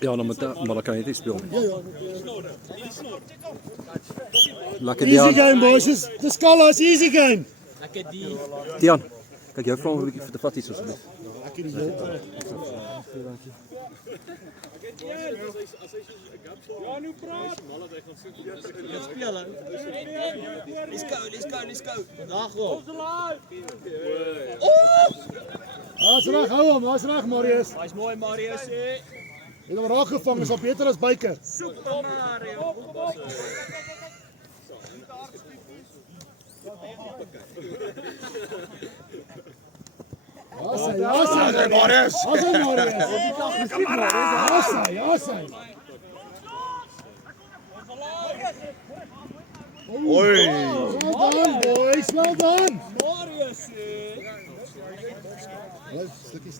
Ja, maar dan kan je het niet spelen. Lekker Easy Dian. game, boys. The Scholars, easy game. Dian, kijk, jij vraagt een beetje vat iets alsjeblieft. Ja, nu praat! Spelen. Let's go. Vandaag wel. Haas reg, hou hom, haas reg, Marius. Hij is mooi, Marius. Jy het hom raak gevang, is al beter as Buyker. Super Mario. Haas hy, Marius. Haas hy, Marius. Haas hy. Oei! Well done, boys, well done. Marius. Stukkie.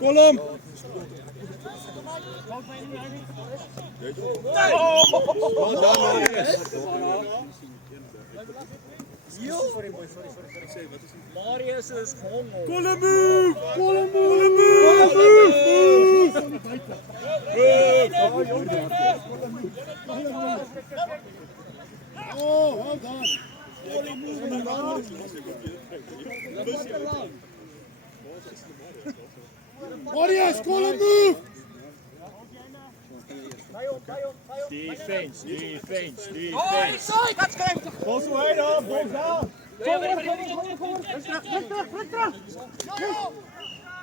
Kolom! Marius is honger. Kolom! Oh, well done. Marius, call a move. Defense. Bos hoe daar, bos daar!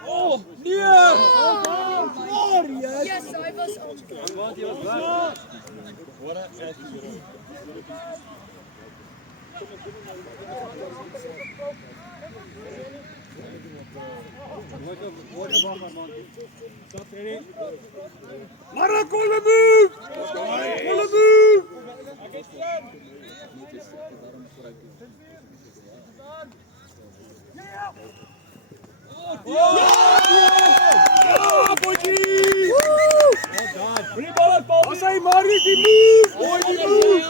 Oh, nee! Marius! Yes, I was on. Mara, Kolom! Ja, boytjie! Als hij Marius die move! Mooi die move!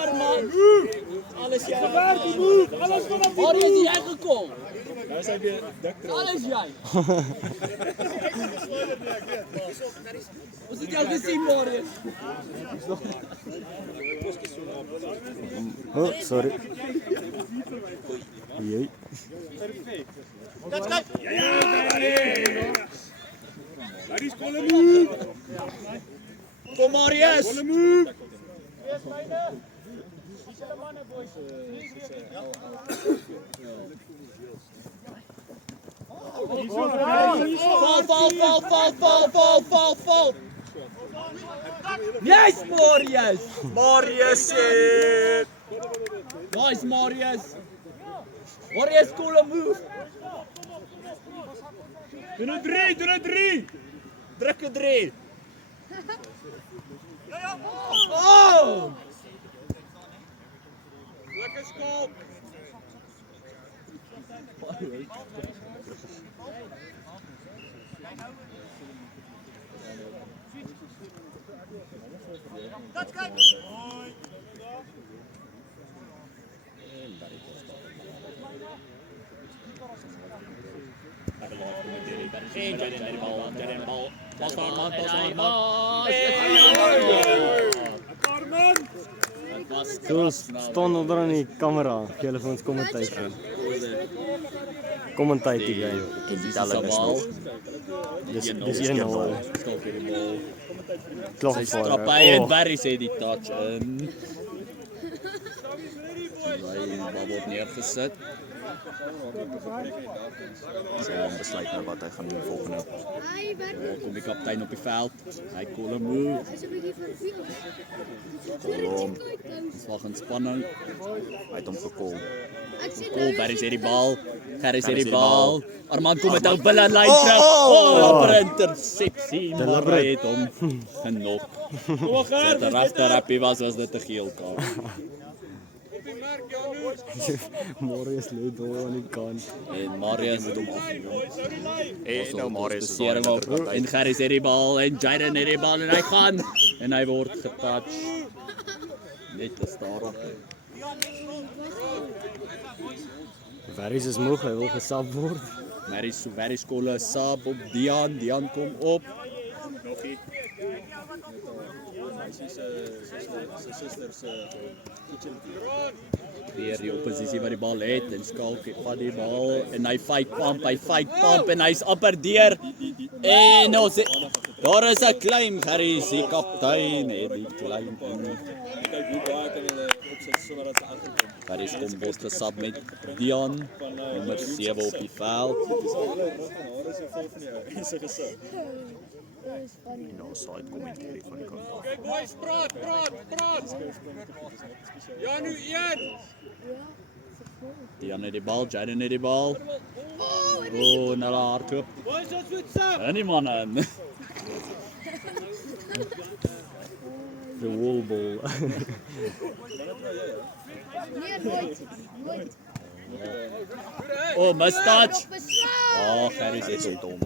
Alles jij. Die move! Alles vanaf die Marius, move! die jij gekomen. Daar zijn weer Alles jij. Was het jou gezien, Marius? Oh, sorry. Jee. Daar is Kolom! Kom, Marius! Kolom! Val. Yes, Marius! Marius! Nice, Marius! Marius, cool move! Doe een 3! Druk een 3! Oh! Lekker skop! Pas man. Zo, staan onder aan die camera. Jullie van ons commentatie game. Dus 1-0. Klopt voor. Trapai en Barry sê die touch in. Die bal word neergesit. Sy hom besluit nou wat hy gaan doen volgende. Hi, Bert. Kom die kaptein op die veld. Hy call 'n move. Hy's 'n bietjie verveel. Kolom, Ons wag in spanning. hy het hom gekol. Ek sien Cool, Barry sê die bal. Gerry sê die die bal. Armand kom met ou bil aan lyn terug. Oh, intersepsie. Maar hy het hom genok. Dit 'n rafterapie was dit 'n geel kaart. Marius lê daar aan die kant. En Marius het hom afgeneem. En nou Marius is Besering op. En Gerry sê die bal en Jaden het die bal en hy gaan en hy word getouch. Net te stadig. Varys is moeg, hy wil gesap word. Mary Skolle sub op Dian. Dian kom op. Weer die oppositie wat die bal het en Skalk vat die bal en hy fight pump en hy's amper deur. En ons daar is 'n claim, Harry, die kaptein het die claim. Harry kom bos gesap met Dian, nommer 7 op die veld. Nou, side commentary van die kant af. Okay boys, praat. Ja, nu 1. Dian het die bal, Jaden het die bal. Oh, en hulle hardloop. Boys, ons moet sap. En die man aan. The wall ball. Nee, nooit. Oh, mistouch. Op 'n slag. Oh, Harry het hom.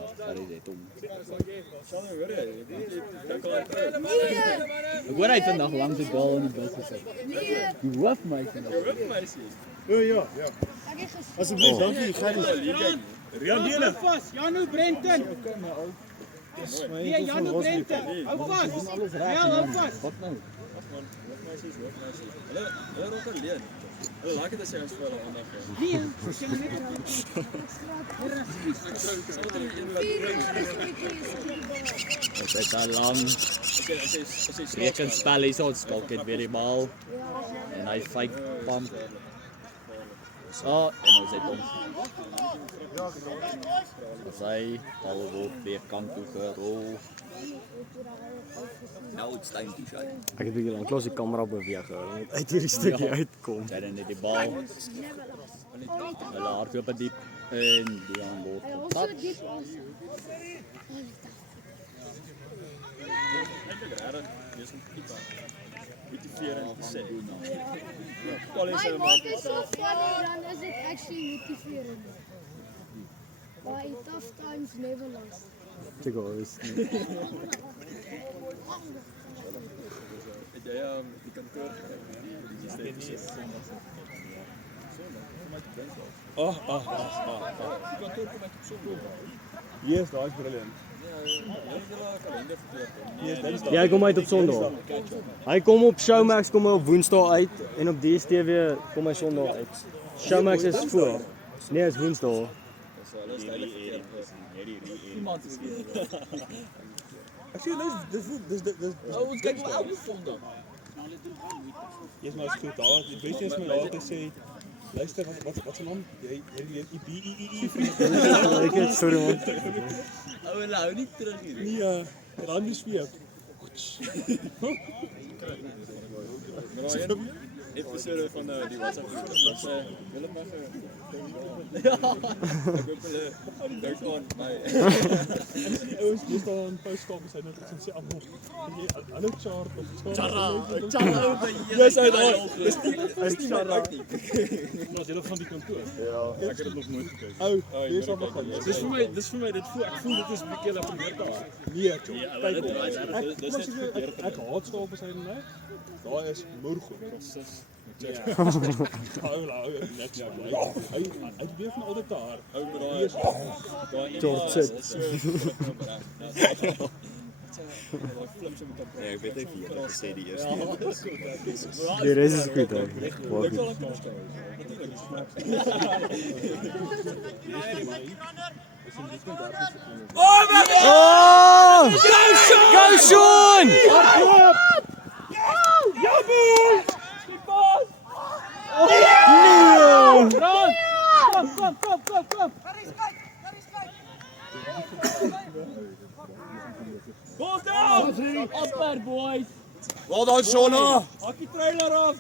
Ek hoor hy het vandag langs die bal in die bus gesit. Nee, Die hoofmeisie. Ja. ek het gesien. Asseblief, dankie, Gerry. Hou vas. Janu Brenton. Nee, Janu Brenton. Hou vas. Ja, hou vas. Wat nou? Hulle raak alleen. Hulle like dit as jy ons vir hulle aandag gee. Nee, ek kan net Dit is al lang. As jy Rekenspel hier so, Skalk het weer die bal. En hy fake pump. So, en ons het hom. As hy bal word weer kant toe gerol. Now it's time to shine. Ek het 'n bietjie lank klas die kamera beweeg hou net uit hierdie stukkie uitkom. Jaden het die bal. Hulle hardloop dit diep en die aan word Hy was getap. so diep as. motiverend te sê. My maak is so funny, dan is it actually motiverend. But tough times never last. Check out this. Het jy die kantoor die Yes, daai is brilliant. Ja, hy kom uit op Sondag. Hy kom op Showmax kom hy op Woensdae uit en op DStv kom hy Sondag uit. Showmax is voor. Nee, is Woensdae. Ek sê dis Ons kyk hoe elke Sondag. Eers maar is goed. Daar die beste is my laat sê luister wat se naam? Jy IBII Ek het sorry man. Ou hulle hou nie terug hier. Nee, dan die sweep. episode van die WhatsApp groep wat sê hulle mag ek hoop hulle dink aan my Ouens dis dan postkamp is hy nou gesê sê almal hallo chart of Charra by Dis uit daar. Dis nie Charra Ons hele van die kantoor. Ja, ek het dit nog nooit gekyk. Ou, dis al begin. Dis vir my dit voel ek voel dit is 'n bietjie dat gebeur daar. Nee, kyk. Dis net Ek haat skaap as hy nou. Daar is moergoed. Hou net so. Hy weer van altyd te haar. Ou met daai George sit. Ja, ek weet nie wie het gesê die eerste een. Die res is goed hè. Baie goed. Oh! Go Sean! Kom. Go down! Upper boys. Well done, Shona. Hak die trailer af.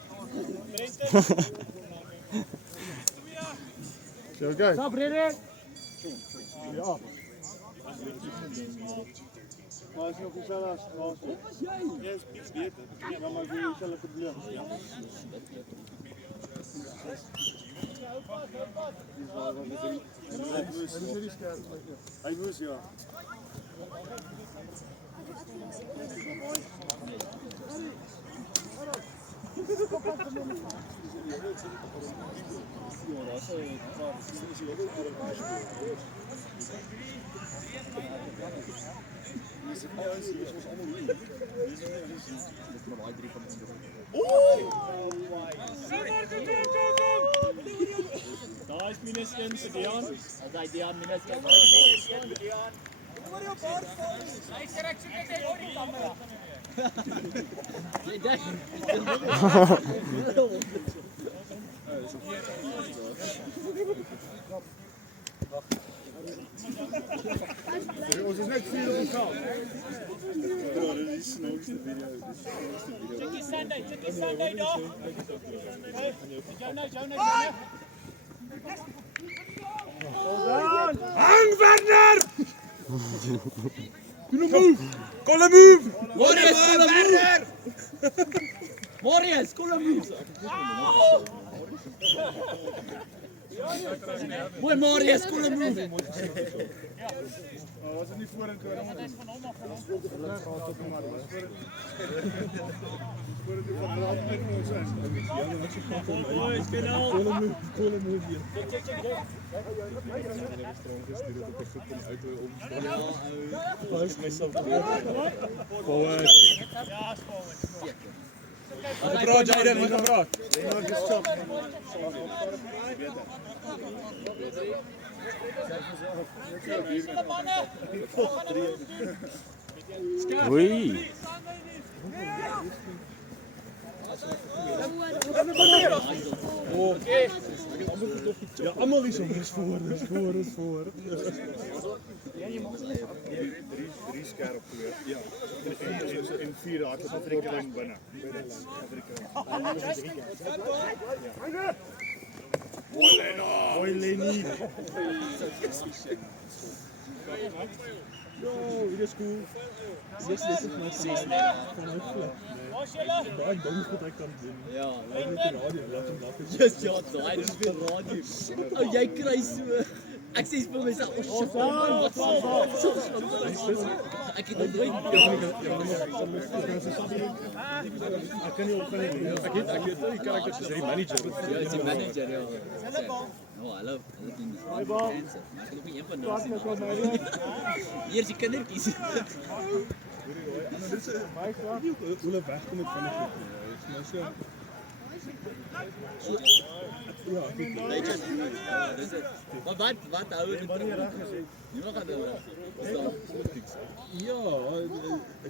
Okay. Stop ready. Ja. Maar as jy op dieselfde as laas. Ja, is iets beter. Ja, maar jy het dieselfde probleem. Hy moes ja. Daar is minus 1 vir Dion. As hy Dion minus 1. Jy dink. Ons is net 4 op die veld. Ja, dit is die snaakste video. Checkie Sunday daar. Hang Werner! Kolle move! Marius, kom Werner. Marius, kom move. Mooi Marius, kom move. Was dit nie vorentoe dan moet ons van hom af gaan speel te vlug gehad op maar. Vorentoe van raad met ons is. Ja, maar ek sê boys, finaal. Kolle move hier. Pas myself. Forward. Ja, forward. Praat Jaden, wat gepraat? Oei. Ja, almal is voor. Drie skerp geweer. Ja. En 4 hard op Afrikaan binne. Hoi Lenny. Yo, dit is cool. Dis is my sister. Baie dom goed ek kan doen. Ja, Ek het die radio laat hom laat. yes, ja, daai is vir radio. Ou jy kry so. Ek sê vir myself, oh shit. Ek het nooit Ek kan nie opgaan nie. Ek het die karakter soos die manager. ja, is die manager ja. Oh, hallo. Hulle doen. Hy bal. Ek het ook nie een van ons. Hier is die kindertjies. Hulle wegkom met van die groep. Dit is nou so. Ja, ek weet nie. Weet jy? Dis dit. Maar wat hou dit? Wanneer reg is dit? Niemand gaan dit. Ja,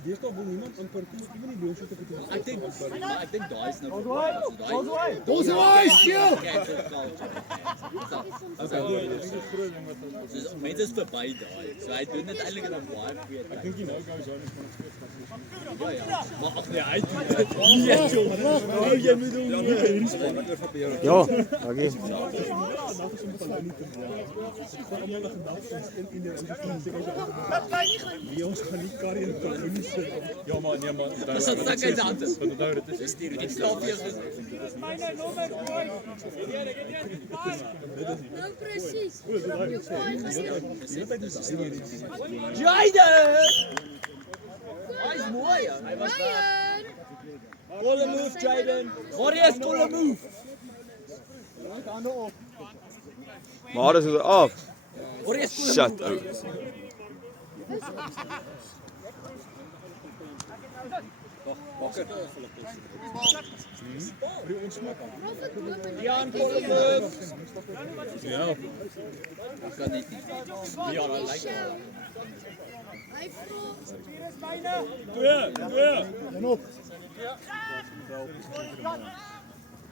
dis toch wel niemand aan parkour. Ek weet nie hoe dit te doen. Ek dink daai is nou. Ons waai skill. Dus mense is verby daai. So hy doen dit eintlik in 'n baie goeie tyd. Ek dink jy nou gou so net Ja. Maar ag nee, hy doen dit. Nee, joh. Jy moet hom Ja, dankie. Die ons gaan nie karry en karoenie sit. Ja maar nee maar. Dis 'n sak uit die hande. Onthou dit is Die slaapie is Myne nommer boy. Nou presies. Jy paai gestel. Jaden! Hy's mooi. Hy was Ryan. Kolle move Jaden. Marius kolle move. Maar dis af. Marius kolle Shut move. out. Dian kolle move. Ja. Ek kan dit nie. Ja, hy lyk. Hy vroeg.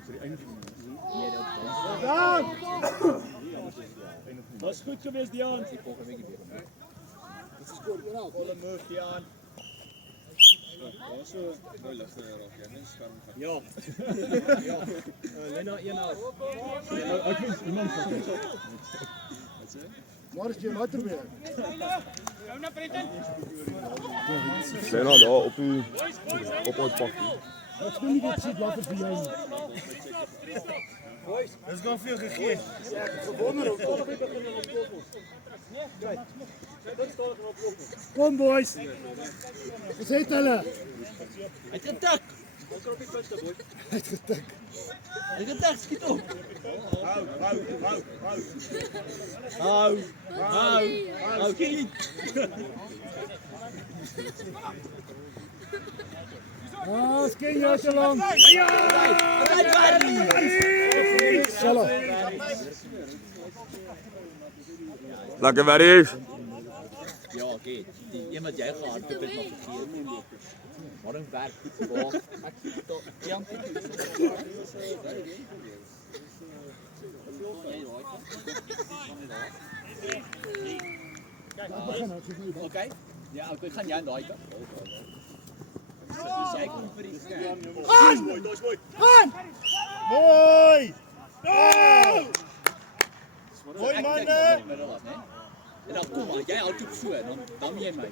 Twee. Was goed geweest Dian. Kolle move Dian. Daar so nou ligter raak jy, net skerm gaan. Ja. Ja. Lena 1 uit. Ek weet iemand van Jou na Brenton. Sien nou daar op die op ons pak. Dis gaan veel gegee. Kom boys. Geset hulle. Hy het getik. Hy gedag skiet op. Hou. Hou kyk. Ah, sken jou te lank. Lekker werk. Ja, oké. Die een wat jy gehardloop het nog vergeet. Maar dan werk goed waar. Ek tot Jan. Oké. Ja, ek gaan jy aan daai kant. Dus jy kom vir die skerm. Mooi. Mooi manne. En dan kom maar, jy hardloop so, dan jy my.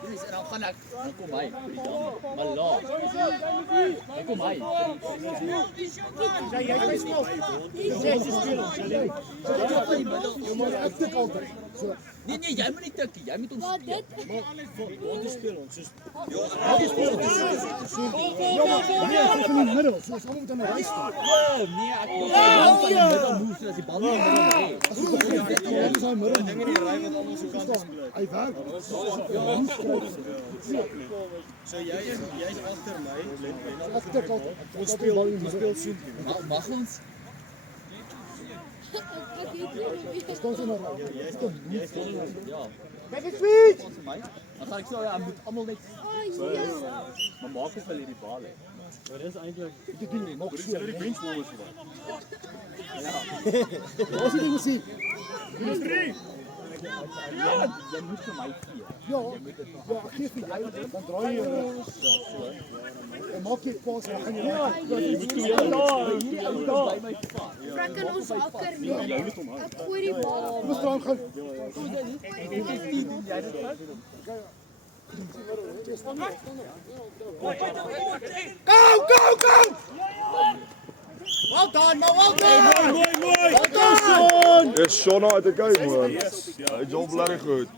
Dis en dan gaan ek, dan kom hy vir die dam. Maar laat. Dan kom hy. Jy kan speel. Jy moet aktief altyd. Nee, jy moet nie tikkie, jy moet ons Maar speel. dit Ons speel ons. Nee, ek van die middel, soos almal moet aan die ry staan. Nee, ek wil van die middel move as die bal nie in die middel hê. Ons is aan die middel. Dinge in die ry wat almal so kant speel. Hy werk. So jy's agter my, Aktief altyd. Ons speel soen. Mag ons? ek het nie. Staan so nog. Ja. Kyk ek sweet. Vir my. Dan gaan ek sê ja, moet almal net maar maak of hulle die bal hê. Maar dis eintlik Dit doen nie, maak so. die benchwarmers verwag. Ons het die musiek. Jy moet vir my gee. Ja, ek gee vir jou, dan draai jy rug. En maak jy pas en dan gaan jy By my vat. Vrak in ons hakker nie. Ek gooi die bal. Ons staan gou. Dis Shona uit die kyk man. Hy job bly goed.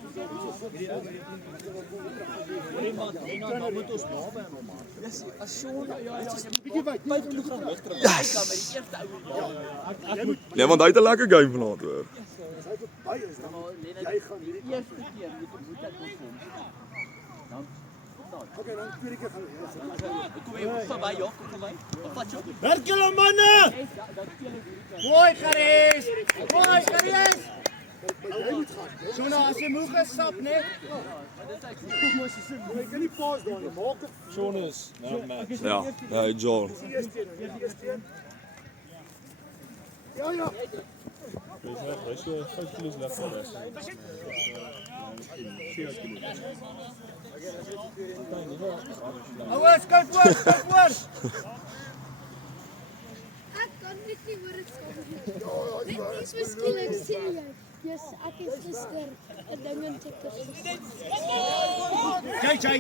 Nee, want hy het 'n lekker game vanaand hoor. Okay, dan tweede keer gaan Kom jy verby, ja, kom verby. Vat jou. Werk julle manne! Mooi Garies! Mooi Garies! Jy moet gaan. Sona, as jy moeg is, sap net. Jy kan nie pas daar nie. Maak dit. Ja, hy John. Ja. Hy so 5 kg lekker is. Ouers, kyk voor. Ek kan net nie hoor dit sê. Dit is verskillik sê jy. Yes, ek is gister 'n ding in TikTok. Jay.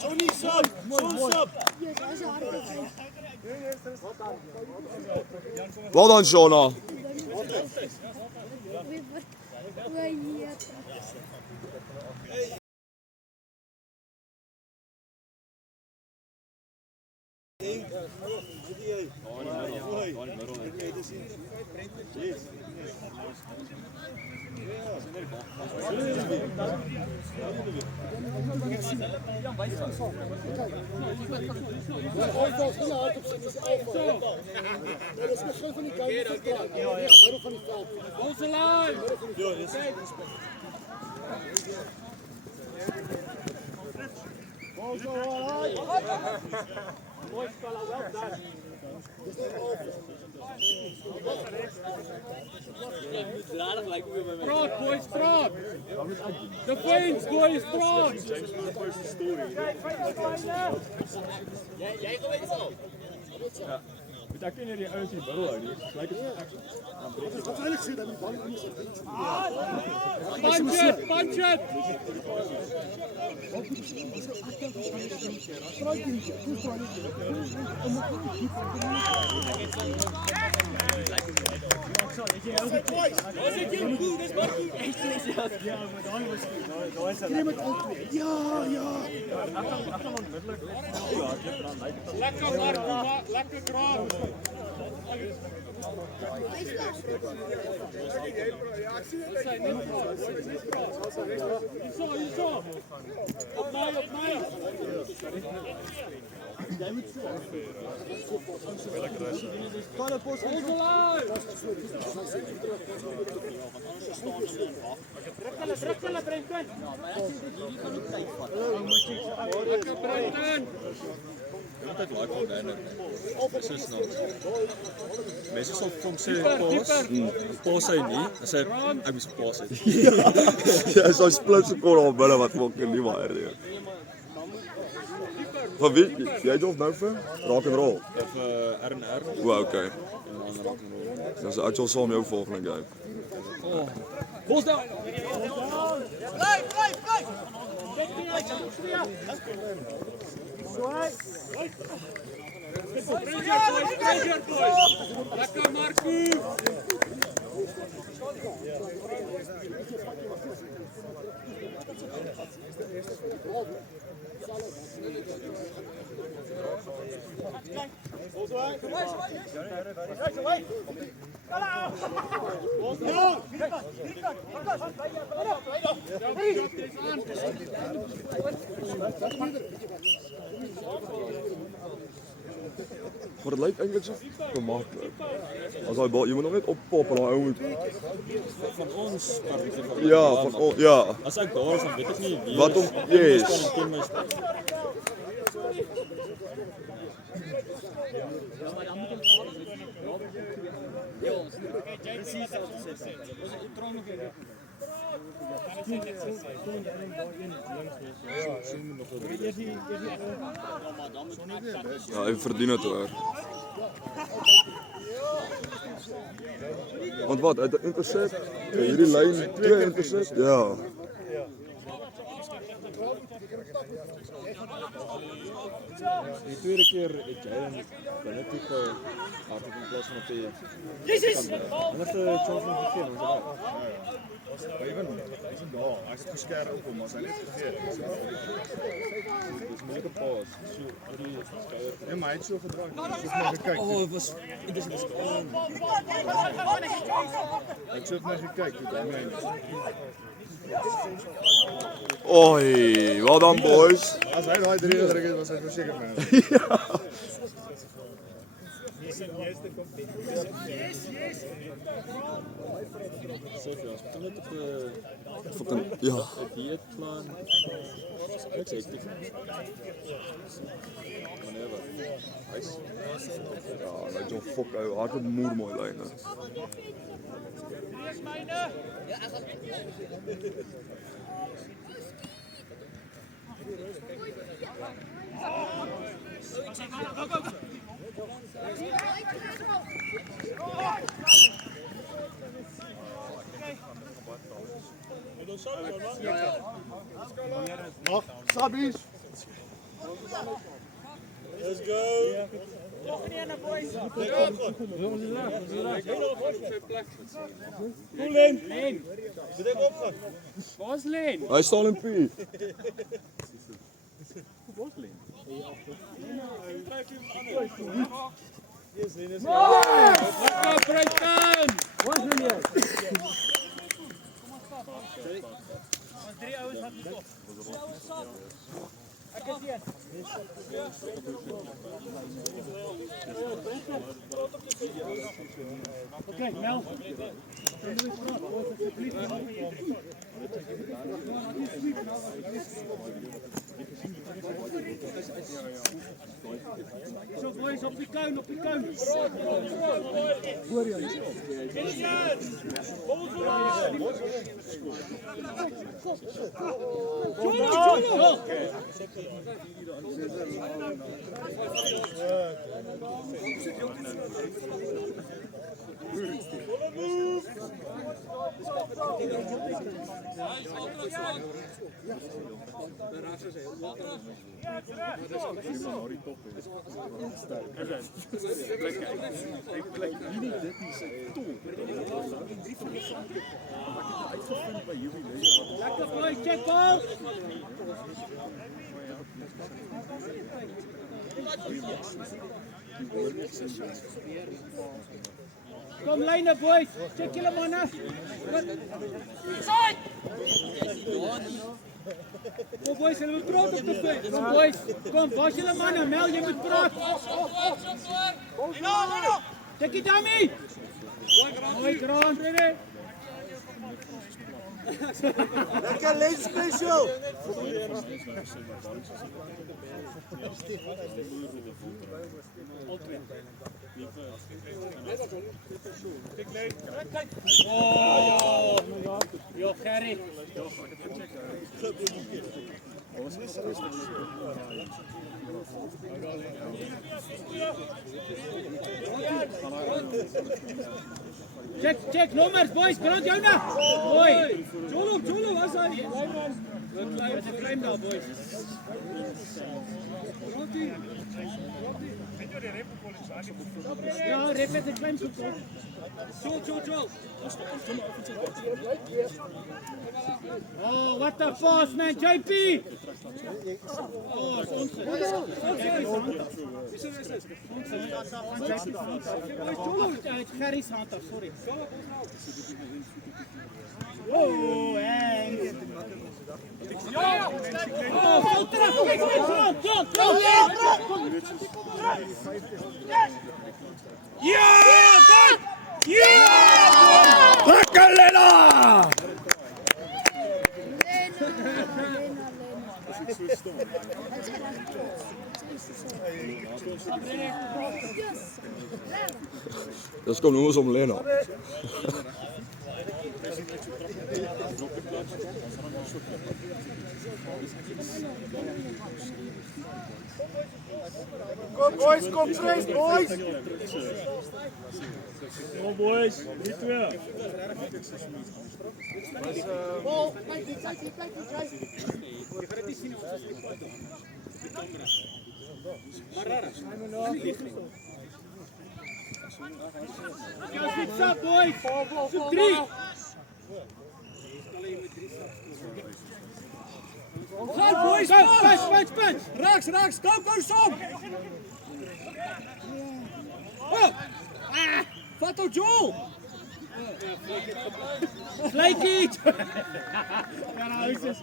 Johnny sap. Yes, as 'n harde ding. Wel dan Shona. Oei, hier. Dat is begin van die game. Ja. Van die veld. Ons lyn. Praat, boys, praat. Defense, boys, praat. Weet ek ken hier die ouens in die middel hou, die gelyk is ek. Wat eintlik sê dat die bal nie so goed. Punch it! Lekker Marco, lekker kraam. Hierso. Op mij. Jij moet zo. Druk hulle, Brenton. Lekker Brenton. Altyd like al dan. Dis is nou. Mense sal vir hom sê pos hy nie. Hy sê ek moet pos hy. Ja, zo'n split seconde op binnen wat ook niet waar is. Van wie? Jij doet nou voor? Rock and roll. Of R&R. Wow, oké. En dan rock and roll. Dat is actual som jou volgende game. Bos nou. Blijf. Pressure, boys. Lekker Marco. Maar het lijkt eigenlijk zo gemakkelijk. Als hij bal, je moet nog niet oppoppen, dan hij moet. Van ons. Ja, van ons, ja. As ek daar is, dan weet ek nie wie. Wat om, yes. Ken my spel. Ja, hij verdient het hoor. Want wat, uit de intercept, hierdie lijn, 2 intercept, ja. Die tweede keer het jy dan binne tipe hardop in plaas van op die. Jezus! Anders het chance van gegee, ons het. Maar even, is het daar. Hy het geskerp op hom, as hy net gegee. Dis moeilike paas. So die skouer. Ja, maar hy het so gedraai. Ek het net gekyk. Oh, was dit is Ek het net gekyk hoe dan hy. Oei, well done boys. As hy daai 3 gedruk het, was hy verseker man. Sofia, ons kan net op Fucking, ja. 'n dieetplan. Ek sê dit. Whenever. Ja, dat is fuck, hy hard op moer mooi lijn. Hè. Nog, Sabbies. Let's go. Hoe Len? Moet ek opgaan? Waar is Len? Hij staat in P. Lekker Brenton! Waar is Len? Oké, Mel. Zo, boys. boys, op die kuin, op die kuin. Lekker boy, check bal. Kom lijnen boys, check jullie mannen. Kom boys, zullen we praten op de veld? Kom boys, kom, was jullie mannen, Mel, je moet praten. Check it dummy. Mooi grond, baby. Lekker lens special! Oh, yo, Gerry. Check, nummers, boys, grond jou na. Mooi. Jolo, was hy? Met die klein daar, boys. Grondie. Ja, rep met die klein soep. Jol. Oh, what the pass, man, JP! Oh, Gerry's hand af, sorry. Oh, hang. Oh, terug, John! Ja! Lekker Lena! Dus kom jongens om Lena. Kom boys, kom terug boys! Kom boys, 3-2. Bal, kijk die, kijk. Goed zo, boys! Zoek 3! Ga, boys! Punch! Rechts! Kom, som! Oh! Vat op Joel! Gelijk iets! Ja, nou is het.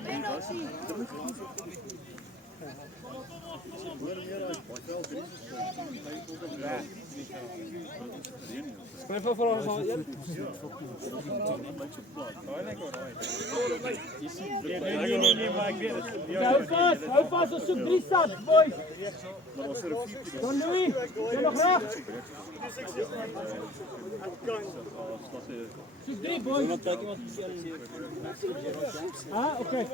Kan je van vooraf al? Nee, maar ik weet het. Hou vast als zoek 3 staat, boys. Don Louis, ben nog recht. Zoek 3, boys. Ah, oké.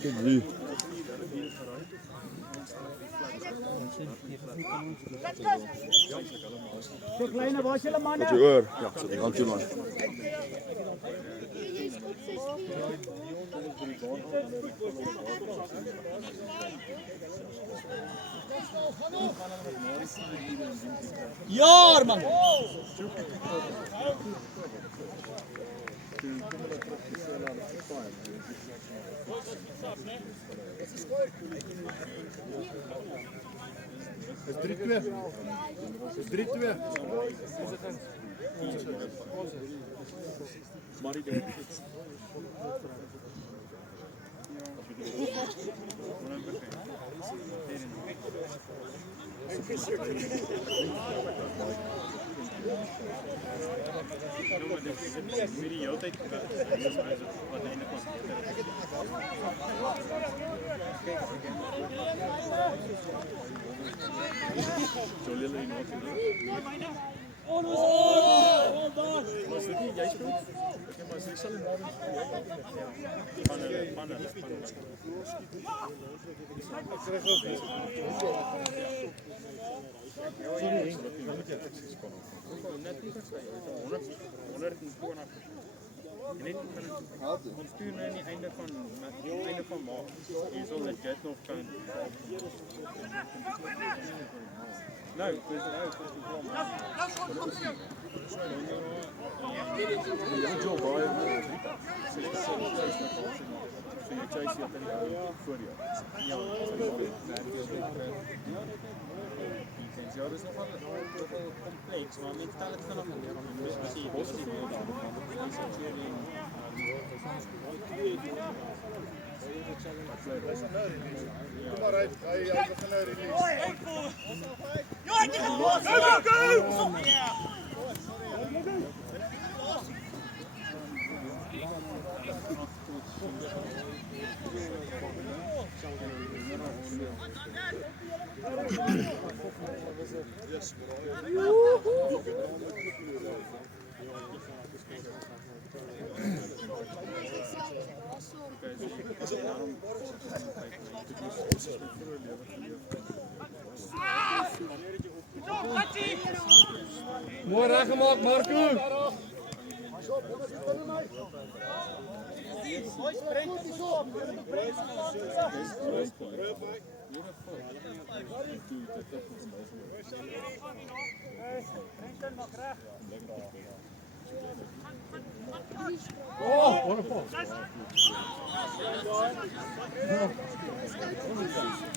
Kijk 3. Check lijnen, was jullie mannen? Wat je oor? Ja, zet die handje man. Jaar man! Is 3-2. Is 3-2. Marie de. Was dit nie jy speel? Ek maar ek sal nou Ons stuur nou aan die einde van Maart. Jy sal legit nog kan. Nou, dis nou ja, dis nogal kompleks, maar mense tel dit vinnig op. Maar hy begin nou release. Mooi reggemaak, Marco. Oh, what a ball.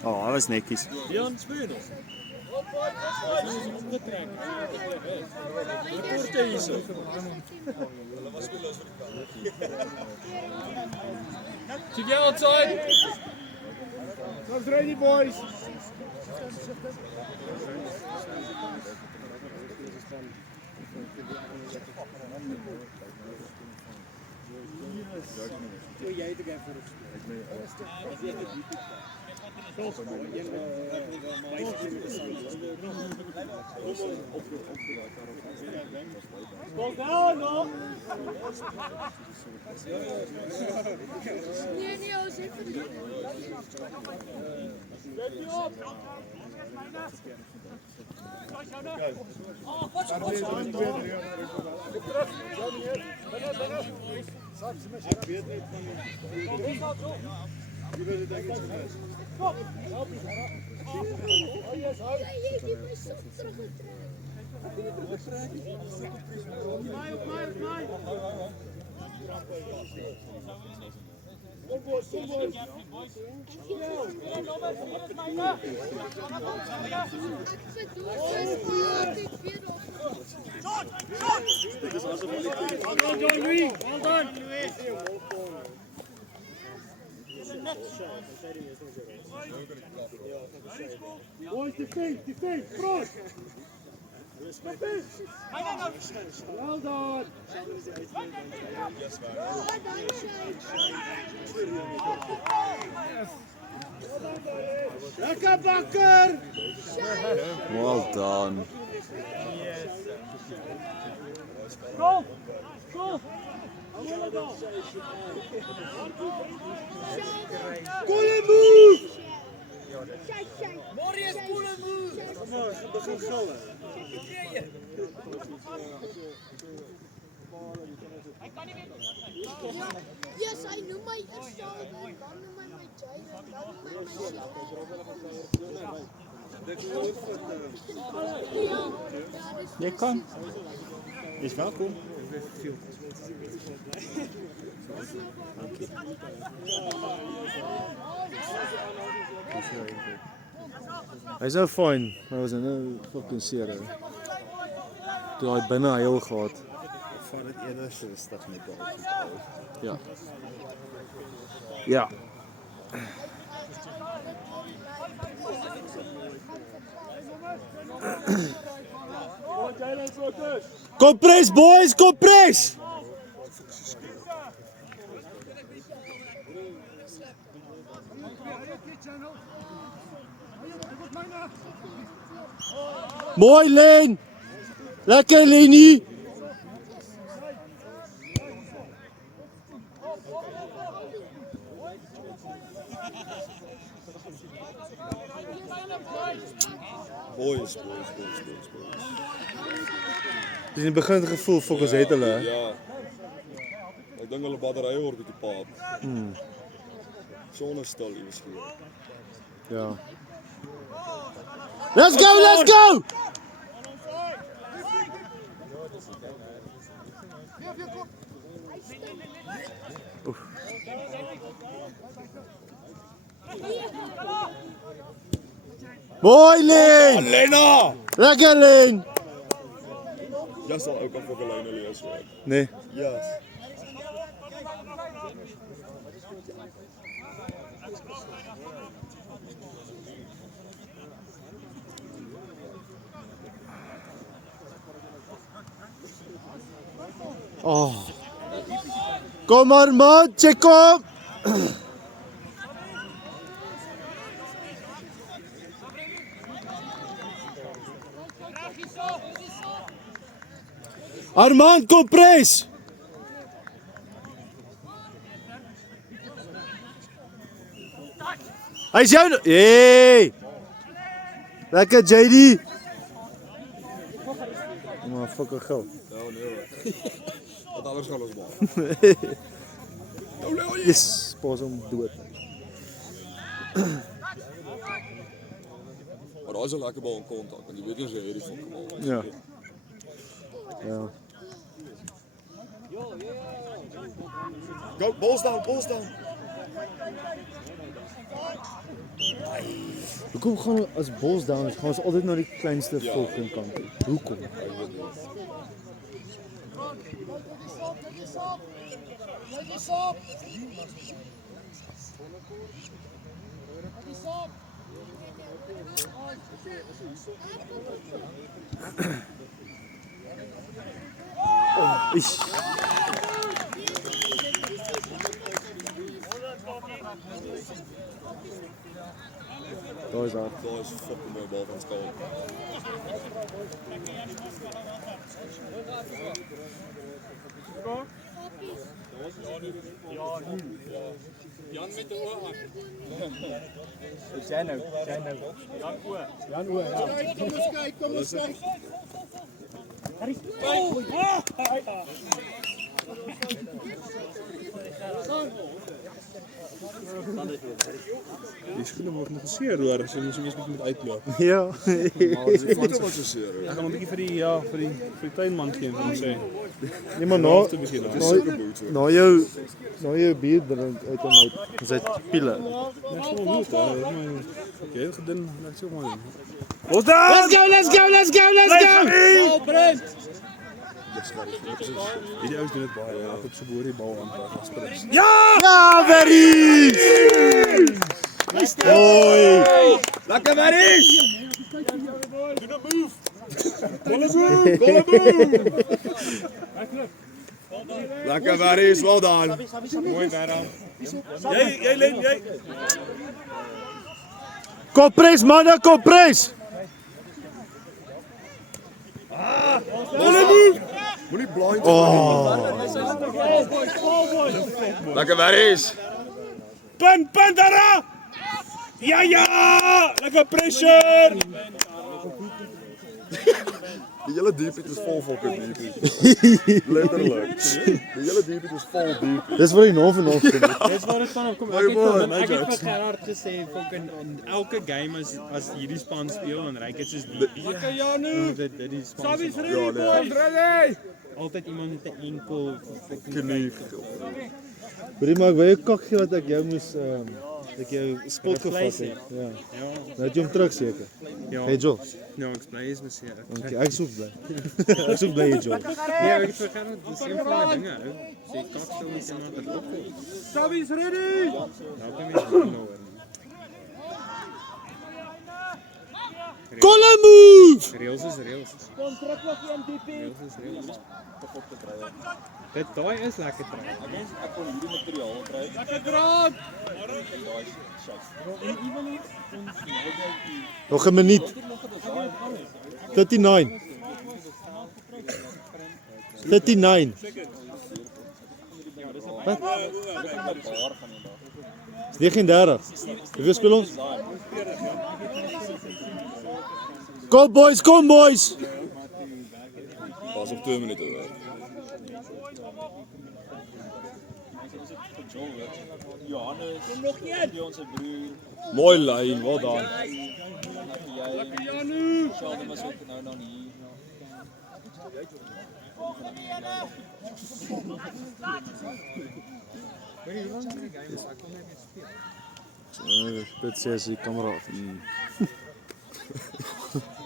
Oh, hy was netjies. Jan speel nog. Reporte hierso. Check you outside. Let's ready, boys. Nee, ons het vir die. Boys, defeat, front. Well done. Lekker bakker. Well done. Go. Goeie move. Marius, coole move. Begin gillen. Yes, hy noem my Istal, dan noem hy my Jairo, dan noem hy my Shia. Jy kan. Jy's welkom. Hy's nou fyn, maar was nou fucking seer. Toe hy binne heel gehad. Van het enigste stad met bal. Ja. Ja. Kom pres boys, kom pres! Mooi Len! Lekker Lenie! Boys. Dus in het begin het gevoel volgens het hulle. Hè? Ja. Ek dink hulle batterye word bietjie paap. Sonnestil iewers hier. Ja. Let's go, let's go! Mooi Len! Lena! Lekker Len! Jy sal ook op 'n lyn lees hoor. Nee. Yes. Oh. Kom maar man, check op! Armand, kom pres! Hy is jou... Hey! Lekker JD! Maar fucking geld. Ja nee. Wat anders gaan ons maak. Yes, pas hom dood. Maar daar is 'n lekker bal in kontak, want jy weet jy sê hierdie fucking bal. Ja. Ja. Go, balls down. Hoekom gaan as balls down is, gaan ons altyd na die kleinste volking kant toe? Hoekom? Ish. Daar is daar. Daar is 'n fucking mooi bal van Skaal. Jan met de oor aan. Jan O. Jan O, ja. Kom eens kyk. Die schoenen word nog geseer hoor, as jy mens moet uitloop. Ja. Maar dis nie wat so seer. Ek gaan 'n bietjie vir die tuinman gee en hom sê. Nee maar na jou bier drink uit hom uit. Ons het pile. Ja, so goed. Okay, gedoen, net so mooi. Let's go! Oh, Brent! Hierdie ouens doen dit baie. Ja, op so boor die bal aanpak as prins. Ja, Berries! Mooi! Lekker Maries! Lekker Maries, well done. Mooi Werner. Jy Len, jy. Kompres manne, kompres! Moenie blind Lekker Maries. Punt daar! Ja! Lekker pressure! Die hele diepte is vol fucking diepte. Letterlik. Die hele diepte is vol diepte. Dis waar die naam van kom. Dis waar dit van kom. Ek het vir Gerard gesê fucking elke game as hierdie span speel en Ryk het soos Lekker Janu! dit die span. Sabi se- vir die ready! Altyd iemand met 'n enkel Knie. Hoorie maar ek wou jou kak gee wat ek jou moes ek jou spot gevat Vleis het. het. Ja. Ja. Nou het jy hom terug seker. Ja. Hey Joel. Ja, ek bly is beseer. Okay, ek soek bly. Ek soek bly Joel. Ja, ek het vir Gerard dis een van die dinge. Ou. Sê kakstel met iemand wat opkom. Sabi's ready! Nou kan jy nou hoor. Kolle move! Reels is reels. Kom terug nog een DP. Reels is reels. Daai is lekker trap. Ek kon hierdie materiaal kry. Nog 'n minuut. 39. 39. Wat? Dis 39. Hoeveel speel ons? Kom boys, kom boys. Pas op 2 minute hoor. Johannes, kom nog een. Die ons broer. Mooi lyn, wel dan. Sheldon was ook nou dan hier. Dit sê as die kamera af.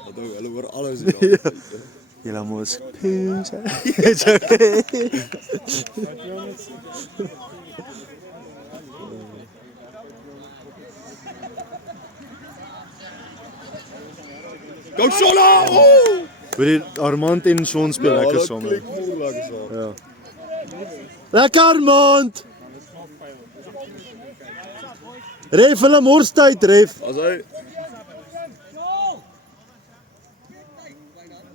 Wat nou, hulle hoor alles hier. Julle mos. Go Shola! Weet jy Armand en Sean speel lekker saam. Ja. Lekker Armand. Ref hulle morstyd, ref. As hy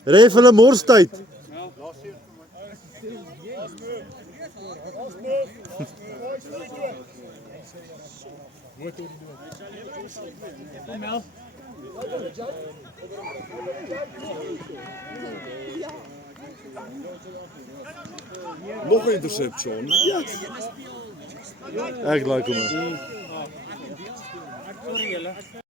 Ref hulle morstyd. nog 'n interception. Ek like hom. Sorry julle.